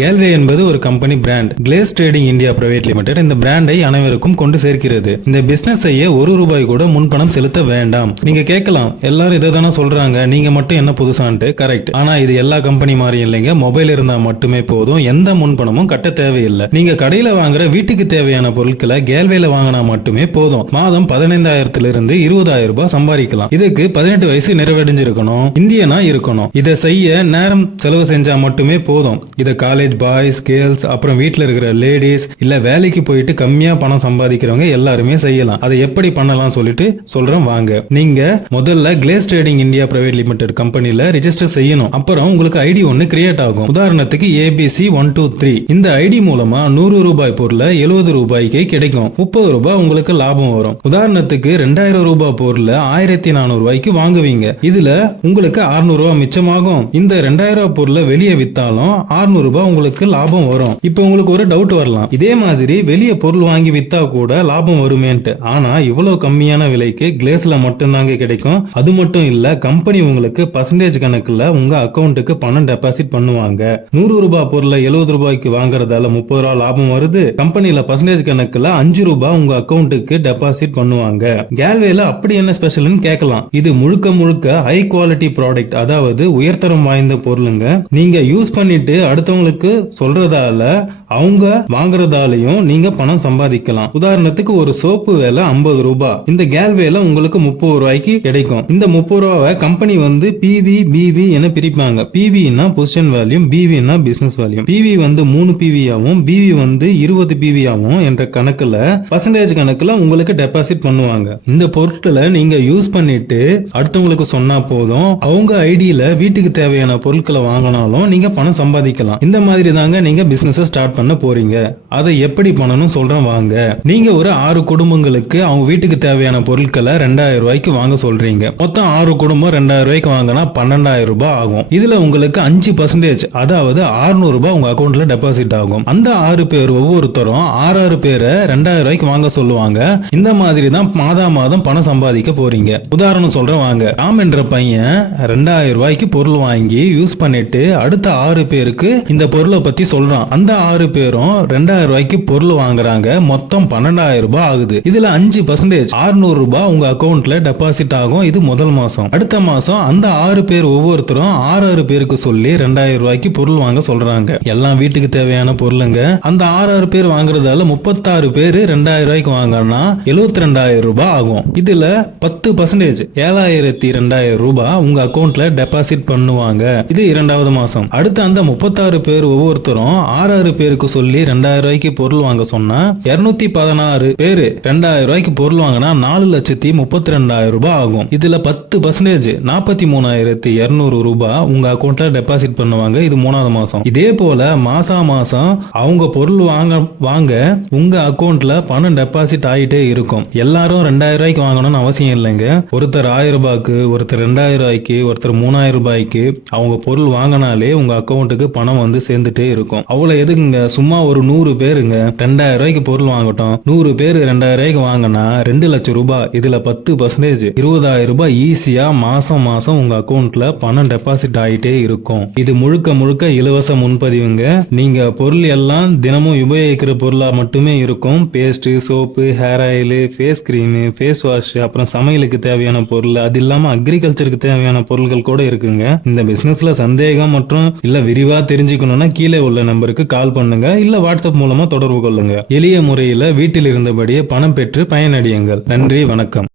Galway என்பது ஒரு company brand. Glaze trading India private limited இந்த பிராண்டை அனைவருக்கும் கொண்டு சேர்க்கிறது. இந்த பிசினஸ் செய்ய ₹1 கூட முன்பணம் செலுத்த வேண்டாம். நீங்க கேட்கலாம், எல்லாரும் இதை தானே சொல்றாங்க, நீங்க மட்டும் என்ன புதுசான்ட்டு. கரெக்ட். ஆனா இது எல்லா கம்பெனி மாதிரி இல்லைங்க. மொபைல் இருந்தா மட்டுமே போதும், எந்த முன்பணமும் கட்ட தேவையில்லை. நீங்க கடையில வாங்குற வீட்டுக்கு தேவையான பொருட்களை கேல்வேல வாங்கினா மட்டுமே போதும். மாதம் 15,000 ₹20,000 சம்பாதிக்கலாம். இதுக்கு 18 வயசு நிறைவடைஞ்சிருக்கணும், இந்தியனா இருக்கணும். இதை செய்ய நேரம் செலவு செஞ்சா மட்டுமே போதும். இதை காலேஜ் பாய்ஸ், கேர்ள்ஸ், அப்புறம் வீட்டில் இருக்கிற லேடிஸ், இல்ல வேலைக்கு போயிட்டு கம்மியா பணம் சம்பாதிக்கிறவங்க எல்லாருமே செய்யலாம். அதை எப்படி பண்ணலாம் சொல்லிட்டு சொல்றேன் வாங்க. நீங்க முதல்ல glaze trading India private limited கம்பெனில ரெஜிஸ்டர் செய்யணும். அப்புறம் உங்களுக்கு ஐடி ஒன்னு கிரியேட் ஆகும். உதாரணத்துக்கு ABC123. இந்த ஐடி மூலமா ₹100 பொருளை ₹70 கிடைக்கும். ₹30 உங்களுக்கு லாபம் வரும். உதாரணத்துக்கு ₹2,000 பொருளை ₹1,400 வாங்குவீங்க. இதுல உங்களுக்கு ₹600 மிச்சமாகும். இந்த ₹2,000 பொருளை வெளியே வித்தாலும் ₹600 உங்களுக்கு லாபம் வரும். இப்போ உங்களுக்கு ஒரு டவுட் வரலாம், இதே மாதிரி வெளியே பொருள் வாங்கி வித்தா கூட லாபம் வருமேன்ட்டு. ஆனா இவ்வளவு கம்மியான விலைக்கு கிளேஸ்ல மட்டும்தாங்க கிடைக்கும். அது மட்டும் இல்ல, கம்பெனி உங்களுக்கு பர்சன்டேஜ் கணக்குல உங்க அக்கௌண்ட்டுக்கு பணம் டெபாசிட் பண்ணுவாங்க. ₹100 பொருளை ₹70 வாங்குறதால ₹30 லாபம் வருது. கம்பெனில பர்சன்டேஜ் கணக்குல ₹5 உங்க அக்கௌண்ட்டுக்கு டெபாசிட் பண்ணுவாங்க. கேல்வேல அப்படி என்ன ஸ்பெஷல்னு கேட்கலாம். இது முழுக்க முழுக்க ஹை குவாலிட்டி ப்ராடக்ட், அதாவது உயர்தரம் வாய்ந்த பொருளுங்க. நீங்க யூஸ் பண்ணிட்டு அடுத்தவங்களுக்கு சொல்றதால அவங்க வாங்குறதாலையும் நீங்க பணம் சம்பாதிக்கலாம். உதாரணத்துக்கு ஒரு சோப்பு வேலை ₹50. இந்த கேல்வேல உங்களுக்கு ₹30 கிடைக்கும். இந்த ₹30 கம்பெனி வந்து PV, BV என பிரிப்பாங்க. PVனா பொசிஷன் வேல்யூம், BVனா பிசினஸ் வேல்யூம். PV 3 PV ஆவும், BV 20 PV ஆவும் என்ற கணக்குல பர்சன்டேஜ் கணக்குல உங்களுக்கு டெபாசிட் பண்ணுவாங்க. இந்த பொருட்களை நீங்க யூஸ் பண்ணிட்டு அடுத்தவங்களுக்கு சொன்னா போதும், அவங்க ஐடியில வீட்டுக்கு தேவையான பொருட்களை வாங்கினாலும் நீங்க பணம் சம்பாதிக்கலாம். இந்த மாதிரி தாங்க நீங்க பிசினஸ் ஸ்டார்ட் பண்ண போறீங்க. அதை எப்படி பண்ணணும் சொல்றேன் வாங்க. நீங்க ஒரு 6 குடும்பங்களுக்கு அவங்க வீட்டுக்கு தேவையான பொருட்களை ₹2,000 வாங்க சொல்றீங்க. மொத்தம் 6 குடும்பம் ₹2,000 வாங்கினா ₹12,000 ஆகும். இதுல உங்களுக்கு 5%, அதாவது ₹600 உங்க அக்கௌண்ட்ல டெபாசிட் ஆகும். அந்த 6 பேர் ஒவ்வொருத்தரும் 6 பேரை ₹2,000 வாங்க சொல்லுவாங்க. இந்த மாதிரி தான் மாதம் பணம் சம்பாதிக்க போறீங்க. உதாரணம் சொல்றேன் வாங்க. ராம் என்ற பையன் ₹2,000 பொருள் வாங்கி யூஸ் பண்ணிட்டு அடுத்த 6 பேருக்கு இந்த பொருளை பத்தி சொல்றான். அந்த 6 பேரும் ₹2,000 பொருள் வாங்குறாங்க. மொத்தம் ₹12,000 ஆகுது. இதுல 5% ₹600 உங்க அக்கௌண்ட்ல டெபாசிட் ஆகும். இது முதல் மாசம். அடுத்த மாசம் அந்த 6 பேர் ஒவ்வொருத்தரும் 6 பேருக்கு சொல்லி ₹2,000 பொருள் வாங்க சொல்றாங்க. எல்லாம் வீட்டுக்கு தேவையான பொருளுங்க. அந்த 6 பேர் வாங்குறதால 36 பேர் ₹2,000 வாங்கினா ₹72,000 ஆகும். இதுல 10% ₹7,200 உங்க அக்கௌண்ட்ல டெபாசிட் பண்ணுவாங்க. இது இரண்டாவது மாசம். அடுத்து அந்த 36 பேர் ஒவ்வொருத்தரும் 6 பேருக்கு சொல்லி ₹2,000 பொருள் வாங்க சொன்னா 216 பேரு ₹2,000 பொருள் வாங்கினா ₹4,32,000 ஆகும். இதுல 10% ₹43,200 உங்க அக்கௌண்ட்ல டெபாசிட் பண்ணுவாங்க. இது மூணாவது மாசம். இதே போல மாசம் அவங்க பொருள் வாங்க உங்க அக்கௌண்ட்ல பணம் டெபாசிட் ஆயிட்டே இருக்கும். எல்லாரும் ₹2,000 வாங்கணும்னு அவசியம் இல்லைங்க. ஒருத்தர் ₹1,000, ஒருத்தர் ₹2,000, ஒருத்தர் ₹3,000 அவங்க பொருள் வாங்கினாலே உங்க அக்கௌண்ட்டுக்கு பணம் வந்து சேர்ந்துட்டே இருக்கும். அவ்வளவு எதுக்குங்க, சும்மா ஒரு 100 பேருங்க ₹2,000 பொருள் வாங்கட்டும். 100 பேர் ₹2,000 வாங்கினா ₹2,00,000. இதுல 10% ₹20,000 ஈஸியா மாசம் உங்க அக்கௌண்ட்ல பணம் டெபாசிட் ஆயிட்டே இருக்கும். இது முழுக்க இலவச முன்பதிவுங்க. நீங்க பொருள் எல்லாம் தினமும் உபயோகிக்கிற பொருளா மட்டுமே இருக்கும். Paste, soap, hair oil, face cream, face wash, அப்புறம் சமையலுக்கு தேவையான பொருள், அது இல்லாம அக்ரிகல்ச்சருக்கு தேவையான பொருட்கள் கூட இருக்குங்க. இந்த பிசினஸ்ல சந்தேகம் மற்றும் இல்ல விரிவா தெரிஞ்சுக்கணும்னா கீழே உள்ள நம்பருக்கு கால் பண்ணுங்க, இல்ல வாட்ஸ்அப் மூலமா தொடர்பு கொள்ளுங்க. எளிய முறையில வீட்டில் இருந்தபடியே பணம் பெற்று பயனடையுங்கள். நன்றி, வணக்கம்.